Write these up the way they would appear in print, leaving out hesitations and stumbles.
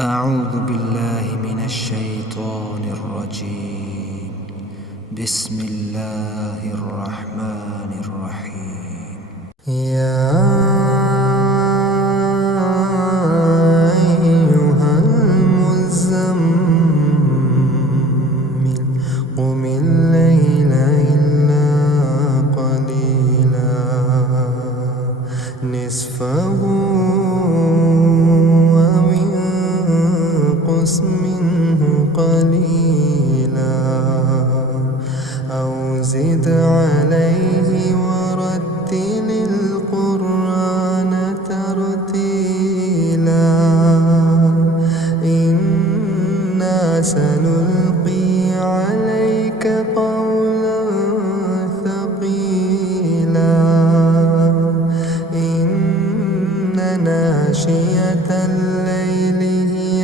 أعوذ بالله من الشيطان الرجيم. بسم الله الرحمن الرحيم. يا أيها المزمل قم الليل إلا قليلا نصفه أو انقص منه قليلا أو زد عليه ورتل القرآن ترتيلا إنا سنلقي عليك قولا ثقيلا إن ناشئة الليل هي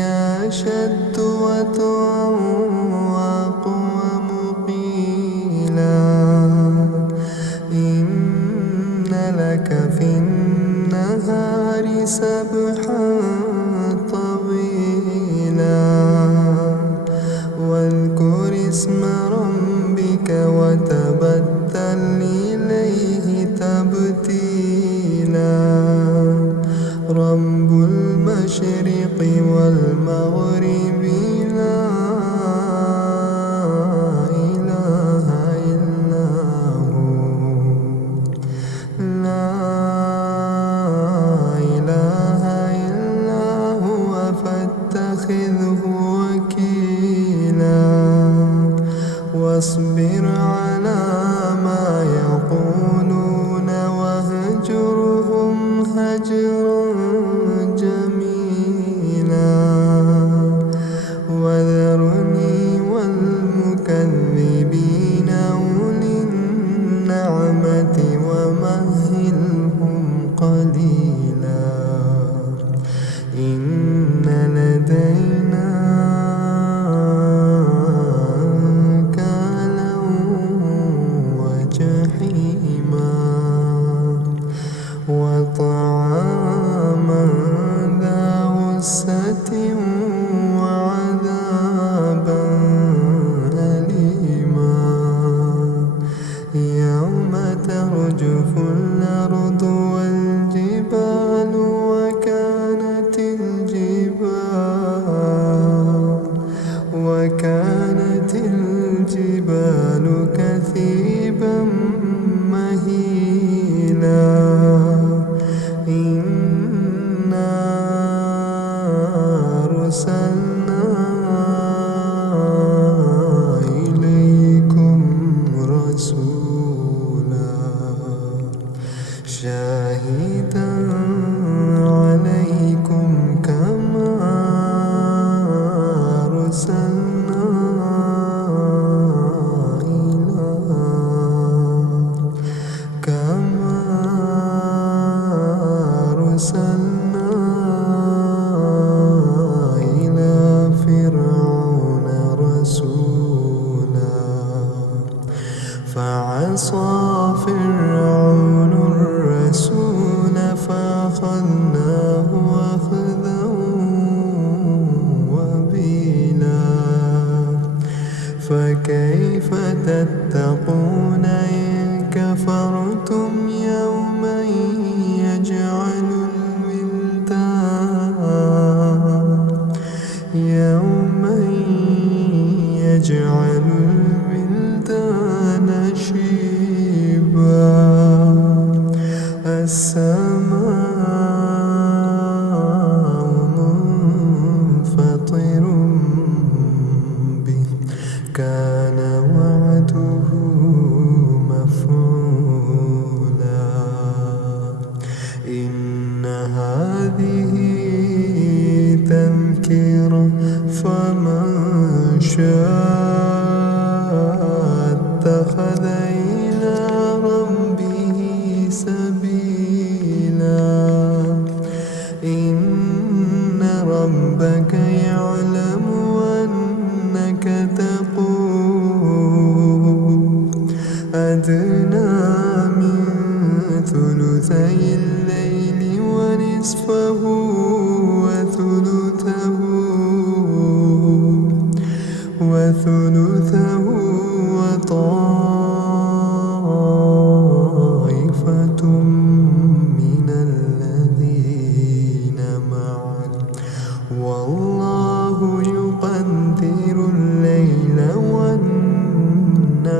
أشد وطئا وأقوم قيلا إن لك في النهار سبحا طويلا واذكر اسم ربك وتبتل إليه تبتيلا رب المشرق والمغرب لا إله إلا هو لا إله إلا هو فاتخذه وكيلا واصبر على ما يقولون واهجرهم هجرا جميلا وذرني والمكذبين أولي النعمة ومهلهم قليلا إن لدينا أنكالا وجحيما وطعاما ذا غصة وعذابا أليما يوم ترجف الأرض والجبال وكانت الجبال كثيبا مهيلا إنا أرسلنا إليكم رسولا شاهدا عليكم كما أرسلنا إلى فرعون رسولا فعصى فرعون الرسول فأخذناه أخذا وبيلا فكيف تتقون إن كفرتم يوما يجعل الولدان شيبا السماء منفطر به كان وعده مفعولا إن هذه تذكرة فمن شاء اتخذ إلى ربه سبيلا إن ربك يعلم أنك تقوم أدنى من ثلثي الليل ونصفه وثلثه ثلثه وطائفة من الذين معك والله يقدر الليل والنهار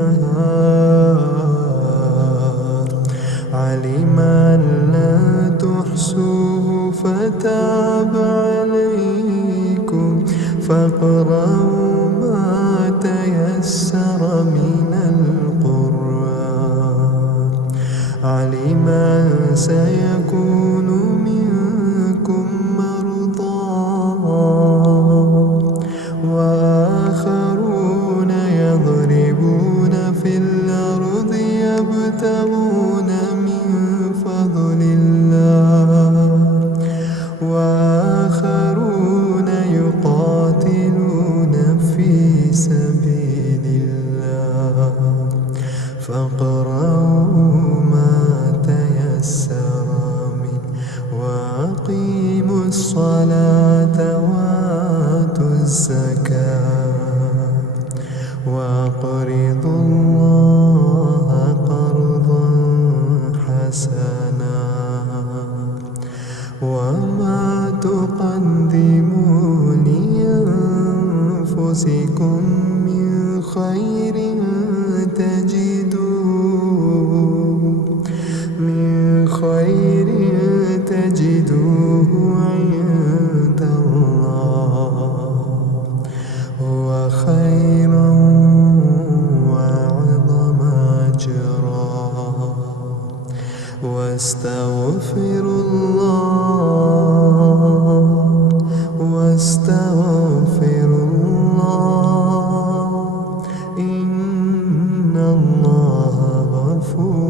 علم أن لا تحصوه فتاب عليكم فاقرأوا ما تيسر من القرآن علم أن سيكون منكم مرضى وآخرون يضربون في الأرض يبتغون من فضل الله وآخرون يقاتلون في سبيل الله فاقرأوا ما تيسر منه وأقيموا الصلاة وآتوا الزكاة وأقرضوا الله قرضا حسنا وما تقدموا لأنفسكم من خير تجدوه عند الله هو خيرا وأعظم أجرا واستغفروا الله إن الله غفور